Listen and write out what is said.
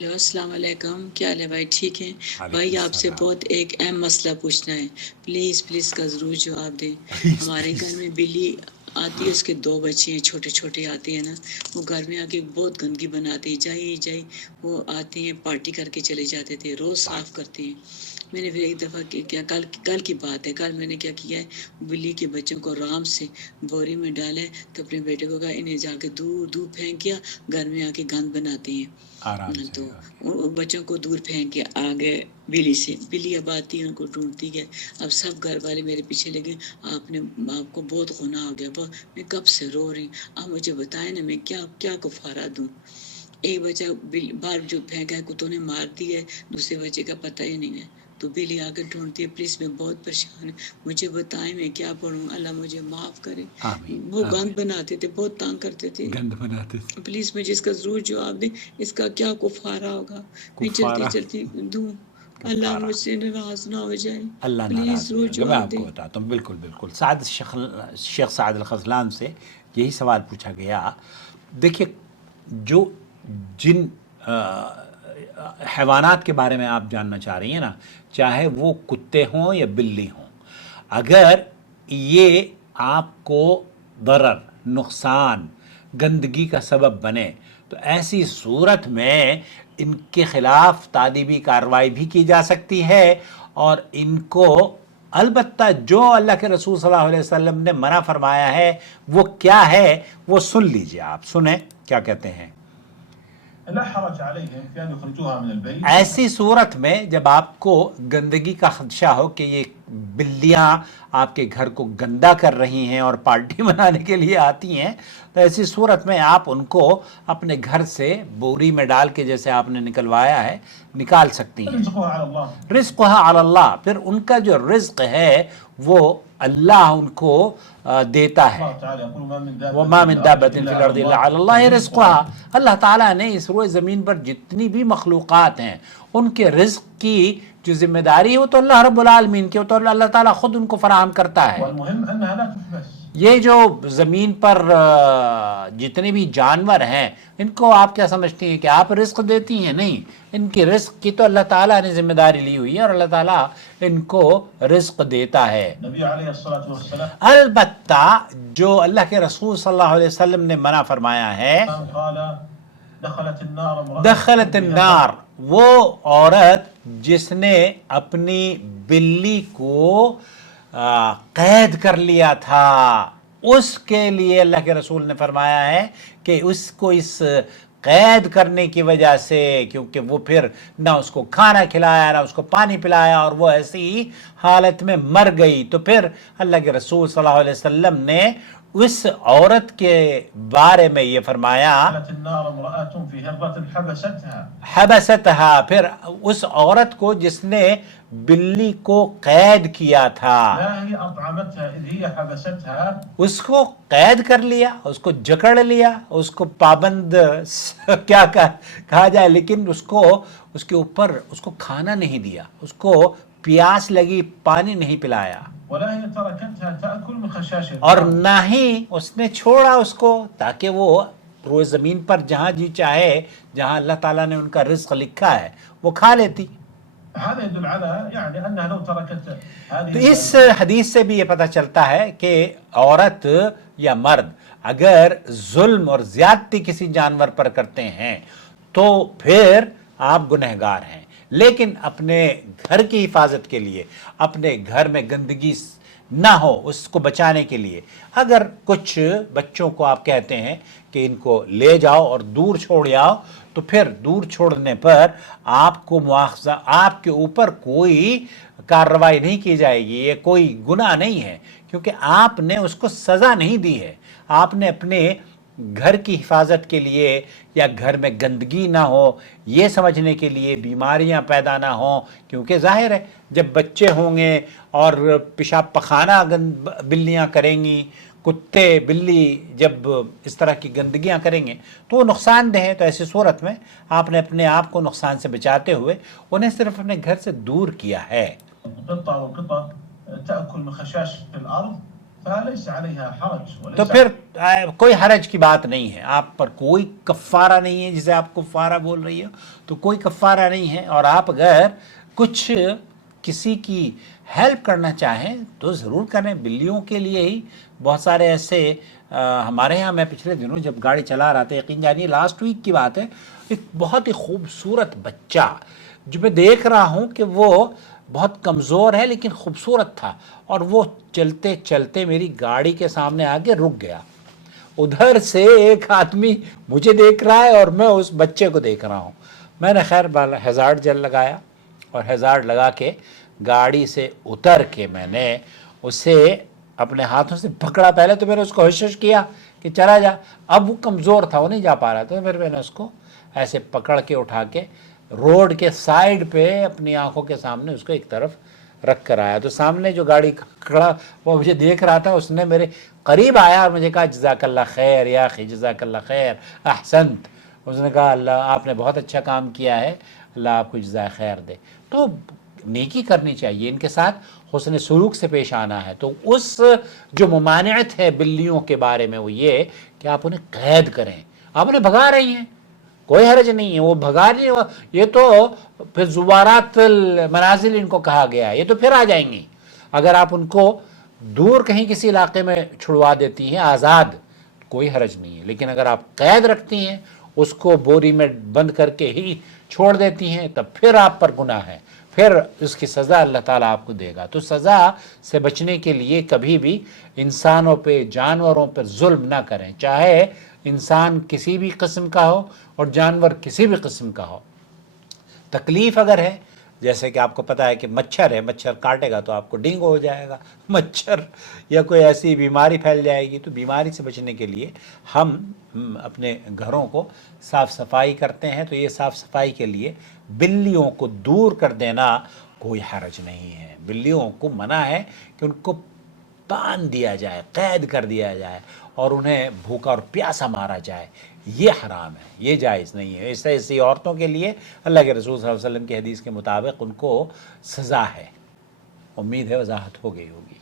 Hello السلام علیکم، کیا حال ہے بھائی؟ ٹھیک ہیں علیکم بھائی؟ آپ سے السلام۔ بہت ایک اہم مسئلہ پوچھنا ہے، پلیز کا ضرور جواب دیں۔ پلیز ہمارے پلیز۔ گھر میں بلی آتی ہے، اس کے 2 بچے ہیں، چھوٹے چھوٹے آتی ہے نا، وہ گھر میں آ کے بہت گندگی بناتی ہے، جائی وہ آتی ہیں پارٹی کر کے چلے جاتے تھے، روز صاف کرتے ہیں۔ میں نے پھر ایک دفعہ کیا، کل کی بات ہے، کل میں نے کیا کیا ہے، بلی کے بچوں کو آرام سے بوری میں ڈالا ہے، تو اپنے بیٹے کو کہا انہیں جا کے دور دور پھینک کیا، گھر میں آ کے گند بناتے ہیں۔ آرام سے، تو اوکے۔ بچوں کو دور پھینک کے آ گئے بلی سے، بلی اب آتی ہے ان کو ڈھونڈتی ہے۔ اب سب گھر والے میرے پیچھے لگے، آپ کو بہت گناہ ہو گیا، میں کب سے رو رہی ہوں، آپ مجھے بتائیں نا میں کیا کفارہ دوں۔ ایک بچہ باہر جو پھینکا ہے کتوں نے مار دی ہے، دوسرے بچے کا پتہ ہی نہیں ہے، تو بلی آ کے ڈھونڈتی ہے، پلیز میں بہت پریشان ہوں، مجھے بتائیں میں کیا پڑھوں، اللہ مجھے معاف کرے۔ آمین وہ گند آمین۔ بناتے تھے، بہت تانگ کرتے تھے، گند بناتے تھے۔ پلیز مجھے اس کا ضرور جواب دیں، اس کا کیا کفارہ ہوگا، میں جلدی کفارہ، جلدی دوں، اللہ کفارہ مجھ سے ناراض نہ ہو جائے، اللہ پلیز ناراض نہیں ضرور ہوگا۔ میں جواب آپ کو دیں۔ بتاتا ہوں، بالکل بالکل۔ شیخ سعد الخذلان سے یہی سوال پوچھا گیا۔ دیکھیے، جو جن حیوانات کے بارے میں آپ جاننا چاہ رہی ہیں نا، چاہے وہ کتے ہوں یا بلی ہوں، اگر یہ آپ کو ضرر، نقصان، گندگی کا سبب بنے تو ایسی صورت میں ان کے خلاف تادیبی کارروائی بھی کی جا سکتی ہے، اور ان کو البتہ جو اللہ کے رسول صلی اللہ علیہ وسلم نے منع فرمایا ہے وہ کیا ہے وہ سن لیجئے، آپ سنیں کیا کہتے ہیں۔ لا حرج عليهم في أن يخرجوها من البيت. ایسی صورت میں جب آپ کو گندگی کا خدشہ ہو کہ یہ بلیاں آپ کے گھر کو گندا کر رہی ہیں اور پارٹی منانے کے لیے آتی ہیں، تو ایسی صورت میں آپ ان کو اپنے گھر سے بوری میں ڈال کے جیسے آپ نے نکلوایا ہے نکال سکتی ہیں۔ رزقها على الله. رزقها علی اللہ، پھر ان کا جو رزق ہے وہ اللہ ان کو دیتا ہے۔ الله تعالى يقول ما من دابة وما من دابة في في الأرض الأرض إلا إلا على على الله الله رزقها، اللہ تعالیٰ نے اس روئے زمین پر جتنی بھی مخلوقات ہیں ان کے رزق کی جو ذمہ داری ہے وہ تو اللہ رب العالمین کی، وہ تو اللہ تعالیٰ خود ان کو فراہم کرتا ہے۔ والمهم أنها لا تحبس. یہ جو زمین پر جتنے بھی جانور ہیں ان کو آپ کیا سمجھتی ہیں کہ آپ رزق دیتی ہیں؟ نہیں، ان کی رزق کی تو اللہ تعالیٰ نے ذمہ داری لی ہوئی ہے اور اللہ تعالیٰ ان کو رزق دیتا ہے۔ نبی علیہ الصلاة والسلام البتہ جو اللہ کے رسول صلی اللہ علیہ وسلم نے منع فرمایا ہے، قال دخلت النار امرأة دخلت النار، وہ عورت جس نے اپنی بلی کو قید کر لیا تھا، اس کے لیے اللہ کے رسول نے فرمایا ہے کہ اس کو اس قید کرنے کی وجہ سے، کیونکہ وہ پھر نہ اس کو کھانا کھلایا نہ اس کو پانی پلایا اور وہ ایسی ہی حالت میں مر گئی، تو پھر اللہ کے رسول صلی اللہ علیہ وسلم نے اس عورت کے بارے میں یہ فرمایا، دخلت النار امرأة في هرة حبستها. حبستها، پھر اس عورت کو جس نے بلی کو قید کیا تھا، لا هي أطعمتها إذ هي حبستها. اس کو قید کر لیا، اس کو جکڑ لیا، اس کو پابند کیا کہا جائے، لیکن اس کو اس کے اوپر اس کو کھانا نہیں دیا، اس کو پیاس لگی پانی نہیں پلایا، ولا هي تركتها تأكل من خشاش اور الأرض. نہ ہی اس نے چھوڑا اس کو تاکہ وہ روئے زمین پر جہاں جی چاہے، جہاں اللہ تعالیٰ نے ان کا رزق لکھا ہے وہ کھا لیتی۔ هذا يدل على يعني أنها لو تركت تو هذه اس حدیث سے بھی یہ پتہ چلتا ہے کہ عورت یا مرد اگر ظلم اور زیادتی کسی جانور پر کرتے ہیں تو پھر آپ گنہگار ہیں، لیکن اپنے گھر کی حفاظت کے لیے، اپنے گھر میں گندگی نہ ہو اس کو بچانے کے لیے، اگر کچھ بچوں کو آپ کہتے ہیں کہ ان کو لے جاؤ اور دور چھوڑ جاؤ، تو پھر دور چھوڑنے پر آپ کو مواخذہ، آپ کے اوپر کوئی کارروائی نہیں کی جائے گی، یہ کوئی گناہ نہیں ہے، کیونکہ آپ نے اس کو سزا نہیں دی ہے، آپ نے اپنے گھر کی حفاظت کے لیے یا گھر میں گندگی نہ ہو یہ سمجھنے کے لیے، بیماریاں پیدا نہ ہوں، کیونکہ ظاہر ہے جب بچے ہوں گے اور پیشاب پخانہ بلیاں کریں گی، کتے بلی جب اس طرح کی گندگیاں کریں گے تو وہ نقصان دہ ہے، تو ایسی صورت میں آپ نے اپنے آپ کو نقصان سے بچاتے ہوئے انہیں صرف اپنے گھر سے دور کیا ہے۔ قطة وقطة تأكل من خشاش الأرض فليس عليها حرج تو وليس پھر کوئی حرج کی بات نہیں ہے، آپ پر کوئی کفارہ نہیں ہے، جسے آپ کفارہ بول رہی ہو تو کوئی کفارہ نہیں ہے. اور آپ اگر کچھ کسی کی ہیلپ کرنا چاہیں تو ضرور کریں. بلیوں کے لیے ہی بہت سارے ایسے ہمارے ہاں، میں پچھلے دنوں جب گاڑی چلا رہا تھا، یقین جانیے لاسٹ ویک کی بات ہے، ایک بہت ہی خوبصورت بچہ جو میں دیکھ رہا ہوں کہ وہ بہت کمزور ہے لیکن خوبصورت تھا، اور وہ چلتے چلتے میری گاڑی کے سامنے آگے رک گیا. ادھر سے ایک آدمی مجھے دیکھ رہا ہے اور میں اس بچے کو دیکھ رہا ہوں. میں نے خیر ہیزارڈ جل لگایا اور ہیزارڈ لگا کے گاڑی سے اتر کے میں نے اسے اپنے ہاتھوں سے پکڑا. پہلے تو میں نے اس کو ہوش کیا کہ چلا جا، اب وہ کمزور تھا، وہ نہیں جا پا رہا تھا. پھر میں نے اس کو ایسے پکڑ کے اٹھا کے روڈ کے سائڈ پہ اپنی آنکھوں کے سامنے اس کو ایک طرف رکھ کر آیا. تو سامنے جو گاڑی کھڑا وہ مجھے دیکھ رہا تھا، اس نے میرے قریب آیا اور مجھے کہا جزاک اللہ خیر یا اخی، جزاک اللہ خیر، احسنت. اس نے کہا اللہ آپ نے بہت اچھا کام کیا ہے، اللہ آپ کو جزائے خیر دے. تو نیکی کرنی چاہیے، ان کے ساتھ حسن سلوک سے پیش آنا ہے. تو اس جو ممانعت ہے بلیوں کے بارے میں وہ یہ کہ آپ انہیں قید کریں. آپ انہیں بھگا رہی ہیں، کوئی حرج نہیں ہے، وہ بھگا رہی ہے. یہ تو پھر زوارات المنازل ان کو کہا گیا ہے، یہ تو پھر آ جائیں گی. اگر آپ ان کو دور کہیں کسی علاقے میں چھڑوا دیتی ہیں آزاد، کوئی حرج نہیں ہے. لیکن اگر آپ قید رکھتی ہیں، اس کو بوری میں بند کر کے ہی چھوڑ دیتی ہیں، تب پھر آپ پر گناہ ہے، پھر اس کی سزا اللہ تعالیٰ آپ کو دے گا. تو سزا سے بچنے کے لیے کبھی بھی انسانوں پہ، جانوروں پر ظلم نہ کریں، چاہے انسان کسی بھی قسم کا ہو اور جانور کسی بھی قسم کا ہو. تکلیف اگر ہے، جیسے کہ آپ کو پتہ ہے کہ مچھر ہے، مچھر کاٹے گا تو آپ کو ڈینگو ہو جائے گا، مچھر یا کوئی ایسی بیماری پھیل جائے گی. تو بیماری سے بچنے کے لیے ہم اپنے گھروں کو صاف صفائی کرتے ہیں. تو یہ صاف صفائی کے لیے بلیوں کو دور کر دینا کوئی حرج نہیں ہے. بلیوں کو منع ہے کہ ان کو باندھ دیا جائے، قید کر دیا جائے اور انہیں بھوکا اور پیاسا مارا جائے، یہ حرام ہے، یہ جائز نہیں ہے. ایسی عورتوں کے لیے اللہ کے رسول صلی اللہ علیہ وسلم کی حدیث کے مطابق ان کو سزا ہے. امید ہے وضاحت ہو گئی ہوگی.